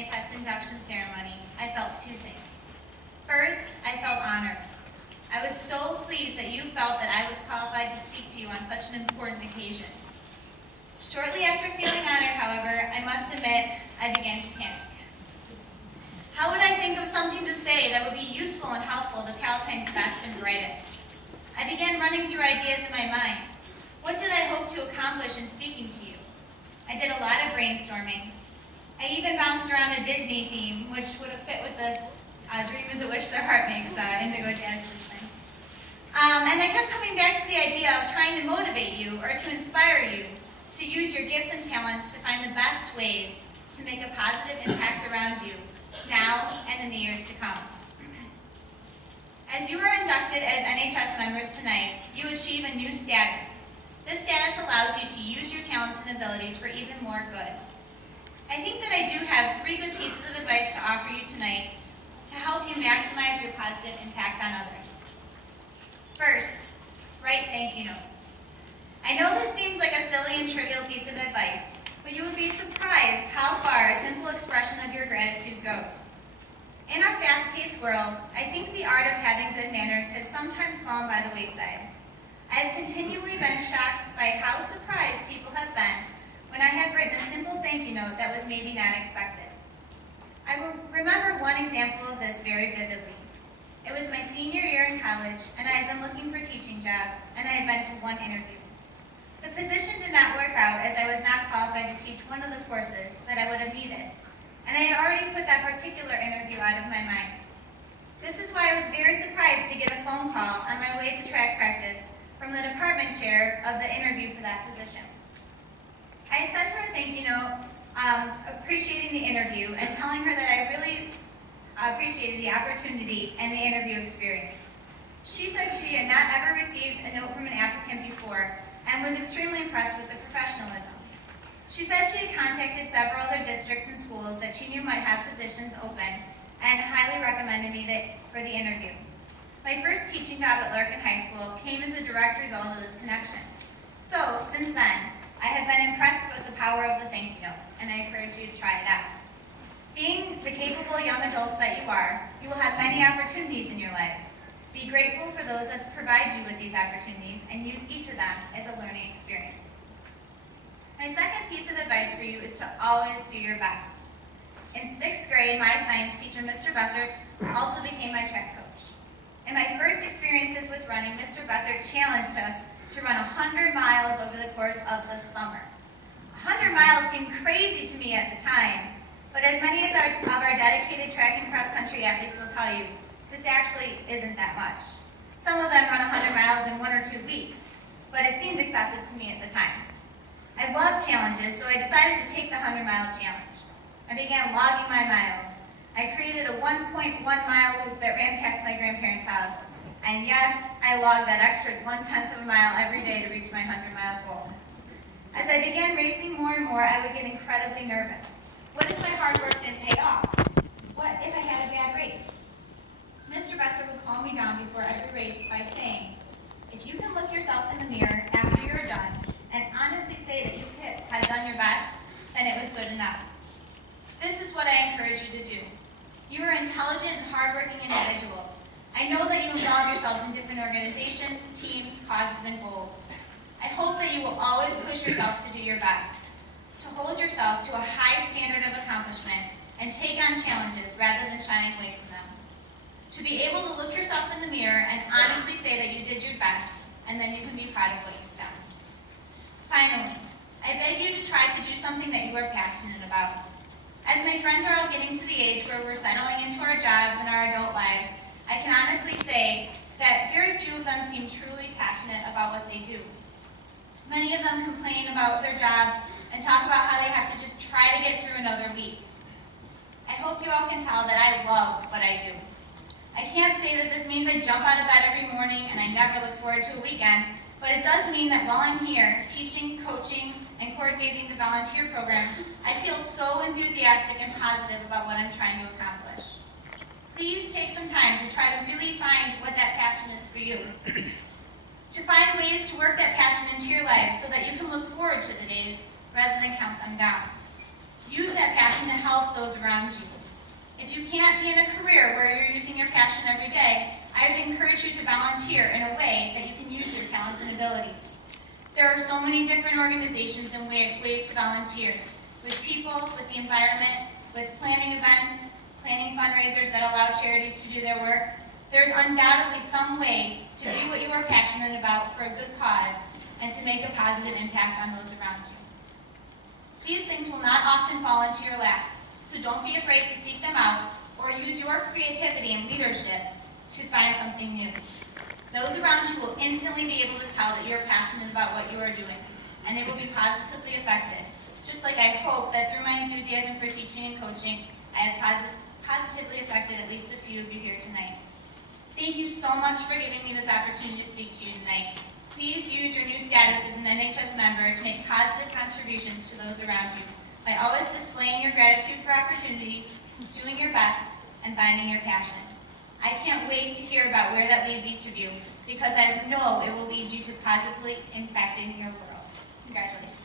NHS induction ceremony, I felt two things. First, I felt honored. I was so pleased that you felt that I was qualified to speak to you on such an important occasion. Shortly after feeling honored, however, I must admit, I began to panic. How would I think of something to say that would be useful and helpful to Palatine's best and brightest? I began running through ideas in my mind. What did I hope to accomplish in speaking to you? I did a lot of brainstorming. I even bounced around a Disney theme, which would have fit with the Dream is a Wish Their Heart Makes Indigo Jazz thing. And I kept coming back to the idea of trying to motivate you or to inspire you to use your gifts and talents to find the best ways to make a positive impact around you, now and in the years to come. As you are inducted as NHS members tonight, you achieve a new status. This status allows you to use your talents and abilities for even more good. I think that I do have 3 good pieces of advice to offer you tonight to help you maximize your positive impact on others. First, write thank you notes. I know this seems like a silly and trivial piece of advice, but you would be surprised how far a simple expression of your gratitude goes. In our fast-paced world, I think the art of having good manners has sometimes fallen by the wayside. I have continually been shocked by how surprised people have been when I have written a simple thank you note that was maybe not expected. I will remember one example of this very vividly. It was my senior year in college, and I had been looking for teaching jobs, and I had been to one interview. The position did not work out as I was not qualified to teach one of the courses that I would have needed, and I had already put that particular interview out of my mind. This is why I was very surprised to get a phone call on my way to track practice from the department chair of the interview for that position. I had sent her a thank you note, appreciating the interview and telling her that I really appreciated the opportunity and the interview experience. She said she had not ever received a note from an applicant before and was extremely impressed with the professionalism. She said she had contacted several other districts and schools that she knew might have positions open and highly recommended me for the interview. My first teaching job at Larkin High School came as a direct result of this connection. So, since then, I have been impressed with the power of the thank you note, and I encourage you to try it out. Being the capable young adults that you are, you will have many opportunities in your lives. Be grateful for those that provide you with these opportunities and use each of them as a learning experience. My second piece of advice for you is to always do your best. In 6th grade, my science teacher, Mr. Bessert, also became my track coach. In my first experiences with running, Mr. Bessert challenged us to run 100 miles over the course of the summer. 100 miles seemed crazy to me at the time, but as many of our dedicated track and cross-country athletes will tell you, this actually isn't that much. Some of them run 100 miles in 1 or 2 weeks, but it seemed excessive to me at the time. I love challenges, so I decided to take the 100-mile challenge. I began logging my miles. I created a 1.1 mile loop that ran past my grandparents' house. And yes, I logged that extra 1/10 of a mile every day to reach my 100-mile goal. As I began racing more and more, I would get incredibly nervous. What if my hard work didn't pay off? What if I had a bad race? Mr. Besser would calm me down before every race by saying, if you can look yourself in the mirror after you're done and honestly say that you have done your best, then it was good enough. This is what I encourage you to do. You are intelligent and hardworking individuals. I know that you involve yourselves in different organizations, teams, causes, and goals. I hope that you will always push yourself to do your best, to hold yourself to a high standard of accomplishment, and take on challenges rather than shying away from them. To be able to look yourself in the mirror and honestly say that you did your best, and then you can be proud of what you've done. Finally, I beg you to try to do something that you are passionate about. As my friends are all getting to the age where we're settling into our jobs and our adult lives, I can honestly say that very few of them seem truly passionate about what they do. Many of them complain about their jobs and talk about how they have to just try to get through another week. I hope you all can tell that I love what I do. I can't say that this means I jump out of bed every morning and I never look forward to a weekend, but it does mean that while I'm here, teaching, coaching, and coordinating the volunteer program, I feel so enthusiastic and positive about what I'm trying to accomplish. Please take some time to try to really find what that passion is for you. To find ways to work that passion into your life so that you can look forward to the days rather than count them down. Use that passion to help those around you. If you can't be in a career where you're using your passion every day, I would encourage you to volunteer in a way that you can use your talents and abilities. There are so many different organizations and ways to volunteer, with people, with the environment, with planning events, planning fundraisers that allow charities to do their work. There's undoubtedly some way to do what you are passionate about for a good cause and to make a positive impact on those around you. These things will not often fall into your lap, so don't be afraid to seek them out or use your creativity and leadership to find something new. Those around you will instantly be able to tell that you're passionate about what you are doing, and they will be positively affected. Just like I hope that through my enthusiasm for teaching and coaching, I have positively affected at least a few of you here tonight. Thank you so much for giving me this opportunity to speak to you tonight. Please use your new status as an NHS member to make positive contributions to those around you by always displaying your gratitude for opportunities, doing your best, and finding your passion. I can't wait to hear about where that leads each of you, because I know it will lead you to positively impacting your world. Congratulations.